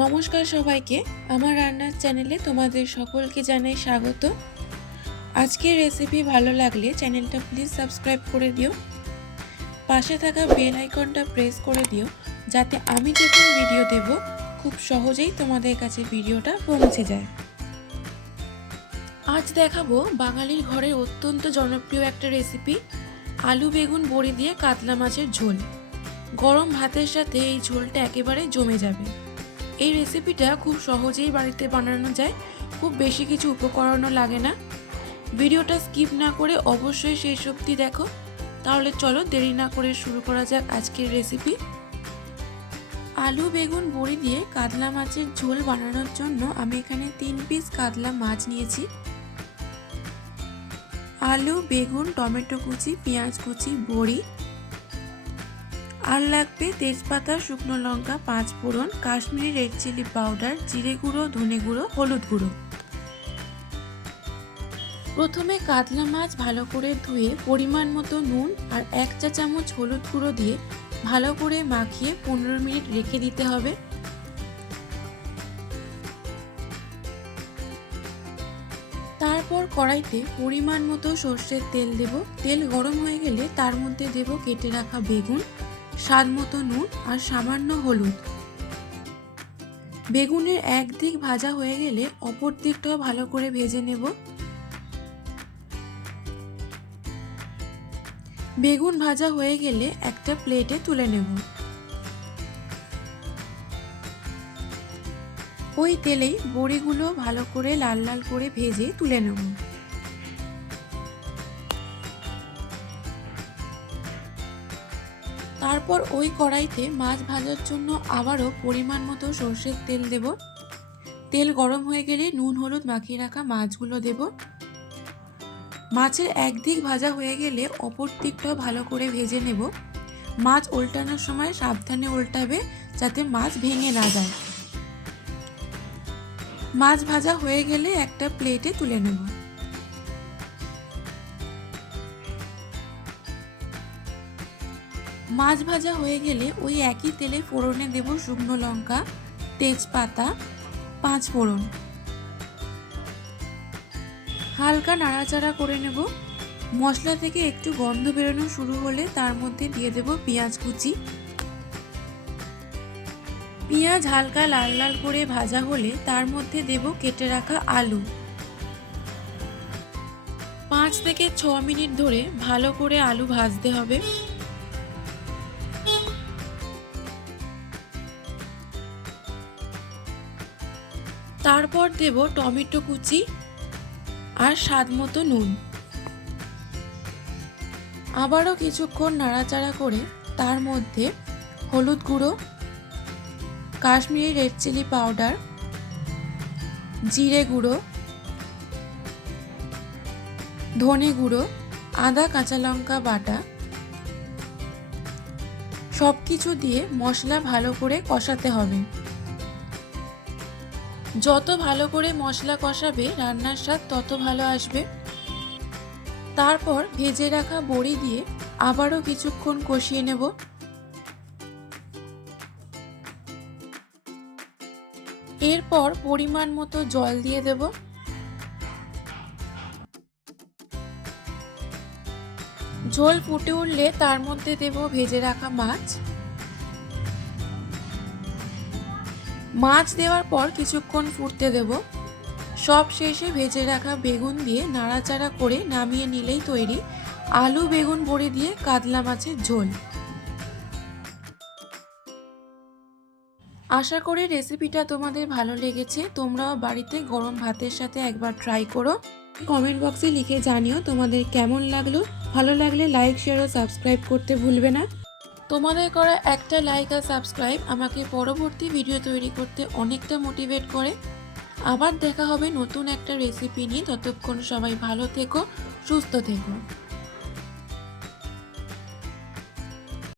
নমস্কার সবাইকে, আমার রান্নার চ্যানেলে তোমাদের সকলকে জানাই স্বাগত। আজকের রেসিপি ভালো লাগলে চ্যানেলটা প্লিজ সাবস্ক্রাইব করে দিও, পাশে থাকা বেল আইকনটা প্রেস করে দিও যাতে আমি যখন ভিডিও দেব খুব সহজেই তোমাদের কাছে ভিডিওটা পৌঁছে যায়। আজ দেখাবো বাঙালির ঘরের অত্যন্ত জনপ্রিয় একটা রেসিপি, আলু বেগুন বড়ি দিয়ে কাতলা মাছের ঝোল। গরম ভাতের সাথে এই ঝোলটা একেবারে জমে যাবে। এই রেসিপিটা খুব সহজেই বাড়িতে বানানো যায়, খুব বেশি কিছু উপকরণও লাগে না। ভিডিওটা স্কিপ না করে অবশ্যই শেষ অবধি দেখো। তাহলে চলো দেরি না করে শুরু করা যাক আজকের রেসিপি। আলু বেগুন বড়ি দিয়ে কাতলা মাছের ঝোল বানানোর জন্য আমি এখানে 3 পিস কাতলা মাছ নিয়েছি। আলু, বেগুন, টমেটো কুচি, পেঁয়াজ কুচি, বড়ি, আর লাগবে তেজপাতা, শুকনো লঙ্কা, 5 ফোড়ন, কাশ্মীরি রেড চিলি পাউডার, জিরে গুঁড়ো, ধনে গুঁড়ো, হলুদ গুঁড়ো। প্রথমে কাতলা মাছ ভালো করে ধুয়ে পরিমাণ মতো নুন আর 1 চা চামচ হলুদ গুঁড়ো দিয়ে ভালো করে মাখিয়ে 15 মিনিট রেখে দিতে হবে। তারপর কড়াইতে পরিমাণ মতো সর্ষের তেল দেব। তেল গরম হয়ে গেলে তার মধ্যে দেব কেটে রাখা বেগুন, স্বাদ মতো নুন আর সামান্য হলুদ। বেগুনের এক দিক ভাজা হয়ে গেলে অপর দিকটাও ভালো করে ভেজে নেব। বেগুন ভাজা হয়ে গেলে একটা প্লেটে তুলে নেব। ওই তেলেই বড়িগুলো ভালো করে লাল লাল করে ভেজে তুলে নেব। তারপর ওই কড়াইতে মাছ ভাজার জন্য আবারও পরিমাণ মতো সর্ষের তেল দেব। তেল গরম হয়ে গেলে নুন হলুদ মাখিয়ে রাখা মাছগুলো দেব। মাছের একদিক ভাজা হয়ে গেলে অপর দিকটাও ভালো করে ভেজে নেব। মাছ উল্টানোর সময় সাবধানে উল্টাবে যাতে মাছ ভেঙে না যায়। মাছ ভাজা হয়ে গেলে একটা প্লেটে তুলে নেব। মাছ ভাজা হয়ে গেলে ওই একই তেলে ফোড়নে দেব শুকনো লঙ্কা, তেজপাতা, 5 ফোড়ন। হালকা নাড়াচাড়া করে নেব। মশলা থেকে একটু গন্ধ বেরোনো শুরু হলে তার মধ্যে দিয়ে দেব পেঁয়াজ কুচি। পেঁয়াজ হালকা লাল লাল করে ভাজা হলে তার মধ্যে দেব কেটে রাখা আলু। 5 থেকে 6 মিনিট ধরে ভালো করে আলু ভাজতে হবে। তারপর দেব টমেটো কুচি আর স্বাদ মতো নুন। আবারও কিছুক্ষণ নাড়াচাড়া করে তার মধ্যে হলুদ গুঁড়ো, কাশ্মীরি রেড চিলি পাউডার, জিরে গুঁড়ো, ধনে গুঁড়ো, আদা কাঁচা লঙ্কা বাটা সব কিছু দিয়ে মশলা ভালো করে কষাতে হবে। যত ভালো করে মশলা কষাবে রান্নার স্বাদ তত ভালো আসবে। তারপর ভেজে রাখা বড়ি দিয়ে আবারও কিছুক্ষণ কষিয়ে নেব। এরপর পরিমাণ মতো জল দিয়ে দেব। ঝোল ফুটে উঠলে তার মধ্যে দেব ভেজে রাখা মাছ। মাছ দেওয়ার পর কিছুক্ষণ ফুটতে দেব। সব শেষে ভেজে রাখা বেগুন দিয়ে নাড়াচাড়া করে নামিয়ে নিলেই তৈরি আলু বেগুন বড়ি দিয়ে কাতলা মাছের ঝোল। আশা করি রেসিপিটা তোমাদের ভালো লেগেছে। তোমরাও বাড়িতে গরম ভাতের সাথে একবার ট্রাই করো। কমেন্ট বক্সে লিখে জানিও তোমাদের কেমন লাগলো। ভালো লাগলে লাইক, শেয়ার ও সাবস্ক্রাইব করতে ভুলবে না। তোমাদের করা একটা লাইক আর সাবস্ক্রাইব আমাকে পরবর্তী ভিডিও তৈরি করতে অনেকটা মোটিভেট করে। আবার দেখা হবে নতুন একটা রেসিপি নিয়ে। ততক্ষণ সবাই ভালো থেকো, সুস্থ থেকো।